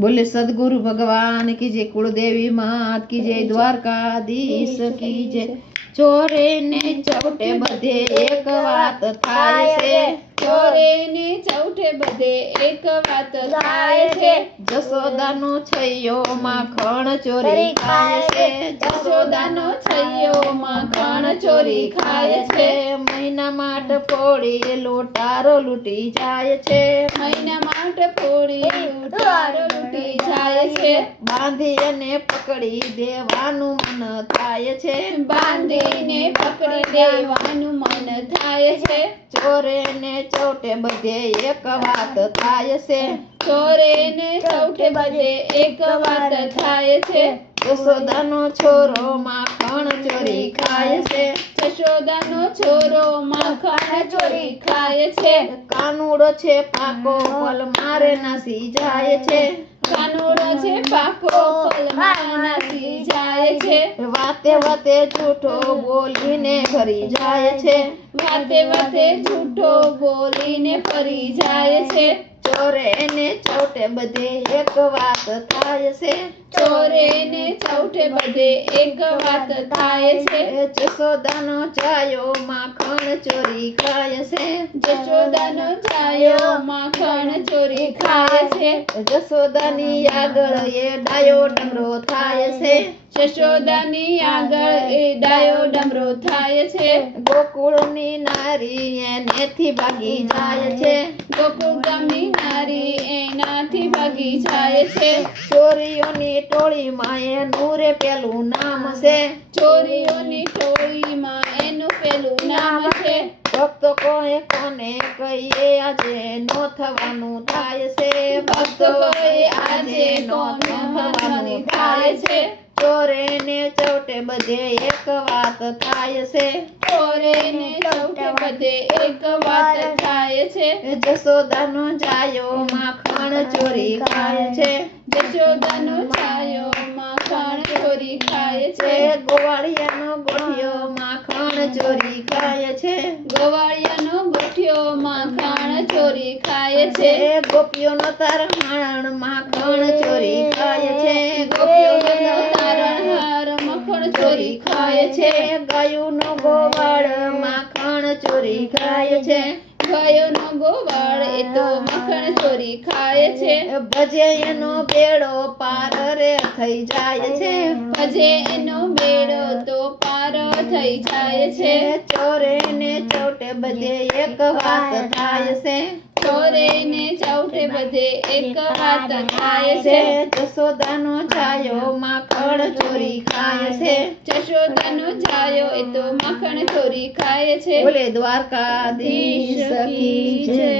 बोले सदगुरु भगवान की जय, कुलदेवी मात की जय, द्वारकाधीश की जय। ચોરે ને ચૌટે બધે એક વાત થાય છે, ચોરે ને ચૌઠે બધે એક વાત થાય છે। જશોદાનો છૈયો માખણ ચોરી ખાય છે, જશોદાનો છૈયો માખણ ચોરી ખાય છે। મહિના માટ ફોડી લોટારો લૂટી જાય છે, મહિના માટ ફોડી લોટારો લૂટી જાય છે। બાંધી અને પકડી દેવાનું મન થાય છે, બાંધીને પકડી દેવાનું મન થાય છે। ચોરે ને ચૌટે બધે એક વાત થાય છે, ચોરે ને ચૌઠે બધે એક વાત થાય છે। જશોદાનો છોરો માખણ ચોરી ખાય છે, જશોદાનો છોરો માખણ ચોરી ખાય છે। કાનુડો છે પાકો ફલ મારે નાસી જાય છે, કાનુડો છે પાકો ફલમાં નાસી જાય છે। વાતે વાતે જૂઠો બોલીને ફરી જાય છે, વાતે વાતે જૂઠો બોલીને ફરી જાય છે। ચોરે ને ચૌટે બધે એક વાત થાય છે, ચોરે ને ચૌઠે બધે એક વાત થાય છે। જશોદાનો છાયો માખણ ચોરી ખાય છે, જશોદાનો છાયો માખણ ચોરી ખાય છે। જશોદાની આગળ એ ડાયો ડમરો થાય છે, જશોદાની આગળ એ ડાયો ડમરો થાય છે। ગોકુળની નારી એનેથી ભાગી જાય છે, ગોકુળ ગામની નારી એનાથી ભાગી જાય છે। ચોરીઓની ટોળીમાં એનું રે પેલું નામ છે, ચોરીઓની ટોળીમાં એનું પેલું નામ છે। ભક્તો કોને કોને કહીએ આજે નો થવાનું થાય છે, ભક્તો કોઈ આજે નો થવાનું થાય છે। ચોરે ને ચૌટે બધે એક વાત થાય છે, ચોરે ને ચૌઠે બધે એક વાત થાય છે। જશોદાનો જાયો માખણ ચોરી ખાય છે, જશોદાનો છાયો માખણ ચોરી ખાય છે। ગોવાળિયાનો ગોઠિયો માખણ ચોરી ખાય છે, ગોવાળિયાનો ગોઠિયો માખણ ચોરી ખાય છે। ગોપીઓનો તારણ માખણ ચોરી ખાય છે, ગોપીઓનો તારણહાર માખણ ચોરી ખાય છે। ગાયોનો ગોવાળ માખણ ચોરી ખાય છે, ગાયોનો ગોવાળ એ તો માખણ ચોરી ખાય છે। ભજે એનો બેડો પાર રે થઈ જાય છે, ભજે એનો બેડો તો પાર થઈ જાય છે। ચોરે ને ચૌટે બધે એક વાત થાય છે, ચોરે ને ચૌઠે બધે એક વાત થાય છે। જશોદાનો છાયો માખણ ચોરી ખાય છે, જશોદાનો છાયો એ તો માખણ ચોરી ખાય છે। બોલે દ્વારકાધીશ કી જય।